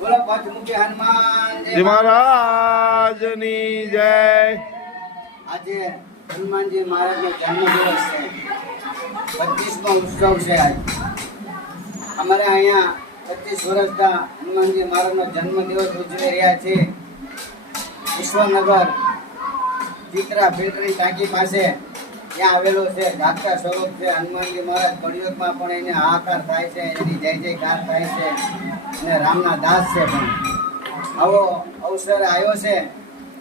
બોલો પંચમુખી હનુમાનજી મહારાજની જય. આજે હનુમાનજી મહારાજનો જન્મદિવસ છે. 25મો ઉત્સવ છે આજ. અમારે અહીંયા 25 વર્ષના હનુમાનજી મહારાજનો જન્મદિવસ ઉજવી રહ્યા છે. વિશ્વનગર ચિત્રા ફિલ્ટરની ટાંકી પાસે ત્યાં આવેલો છે. ધાકટા સ્વરૂપ છે હનુમાનજી મહારાજ. કળિયુગમાં પણ એને હાહાકાર થાય છે, એની જય જયકાર થાય છે અને રામના દાસ છે. પણ આવો અવસર આવ્યો છે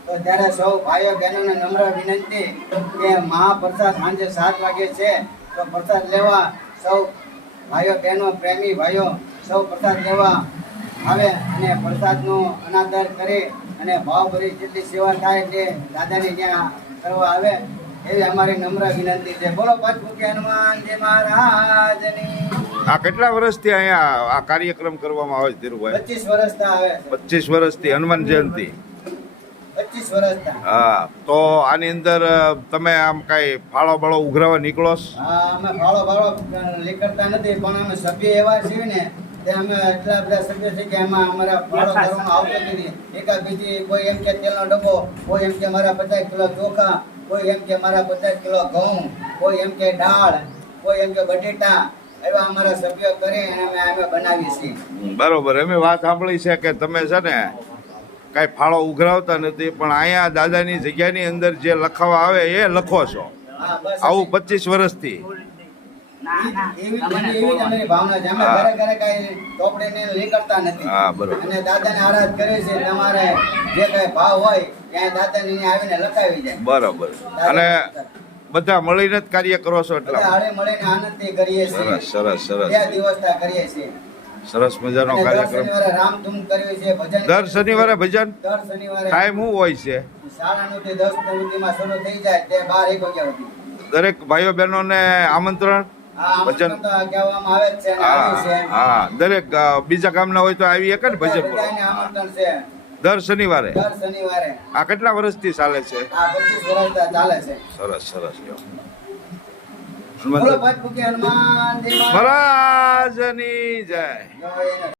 તો ત્યારે સૌ ભાઈઓ બહેનોને નમ્ર વિનંતી કે મહાપ્રસાદ સાંજે 7 વાગે છે તો પ્રસાદ લેવા સૌ ભાઈઓ બહેનો પ્રેમી ભાઈઓ સૌ પ્રસાદ લેવા આવે અને પ્રસાદનો અનાદર કરે અને ભાવભરી જેટલી સેવા થાય તે દાદાને ત્યાં કરવા આવે એવી અમારી નમ્ર વિનંતી છે. બોલો પંચમુખી હનુમાનજી મહારાજની. આ કેટલા વર્ષથી અહીંયા આ કાર્યક્રમ કરવામાં આવે છે ધીરુભાઈ? 25 વર્ષથી આવે છે. 25 વર્ષથી હનુમાન જયંતિ. 25 વર્ષથી. હા, તો આની અંદર તમે આમ કઈ ફાળો બળો ઉઘરાવા નીકળો છો? હા, અમે ફાળો નીકળતા નથી, પણ અમે સભ્ય એવા છીએ ને તે અમે એટલા બધા સભ્ય છે કે એમાં અમારા ફાળો કરવામાં આવતો નથી. એકાબીજી કોઈ એમ કે તેલનો ડબ્બો, કોઈ એમ કે મારા 50 કિલો ચોખા, કોઈ એમ કે મારા 50 કિલો ઘઉં, કોઈ એમ કે દાળ, કોઈ એમ કે બટેટા, એવા અમારા સભ્યો કરે અને અમે બનાવીએ છીએ. બરોબર. અમે વાત સાંભળી છે કે તમે છે ને કાંઈ ફાળો ઉઘરાવતા નથી, પણ અહીંયા દાદાની જગ્યાની અંદર જે લખાવા આવે એ લખો છો. હા, બસ આવું 25 વર્ષથી. એવી જ અમારી ભાવના છે. અમે ઘરે ઘરે કાંઈ ચોપડીને નીકળતા નથી. હા, બરોબર. અને દાદાને આરાધ કરે છે. તમારે જે કઈ ભાવ હોય ત્યાં દાદાને આવીને લખાવી જાય. બરોબર. અને બધા મળીને જ કાર્ય કરો છો બધા એટલા? હારે મળીને આનંદથી કરીએ છીએ. સરસ સરસ સરસ 2 દિવસના કરીએ છીએ. સરસ મજાનો અને દર કાર્યક્રમ. શનિવારે રામધૂન કરીએ છીએ. ભજન દર શનિવારે ભજન દર શનિવારે ટાઈમ શું હોય છે? 9:30 થી 10 સુધીમાં શરૂ થઈ જાય તે 12-1 વાગ્યા સુધી. દરેક ભાઈઓ બહેનોને આમંત્રણ? આ ભજન? આમંત્રણ તો કહેવામાં આવે જ છે અને આવે છે. હા, દરેક બીજા ગામના હોય તો આવી શકે ને ભજન બોલો? બધાને આમંત્રણ છે. દર શનિવારે. દર શનિવારે. આ કેટલા વર્ષથી ચાલે છે? આ 25 વર્ષથી ચાલે છે. સરસ સરસ. બોલો પંચમુખી હનુમાનજી મહારાજની જય. જય.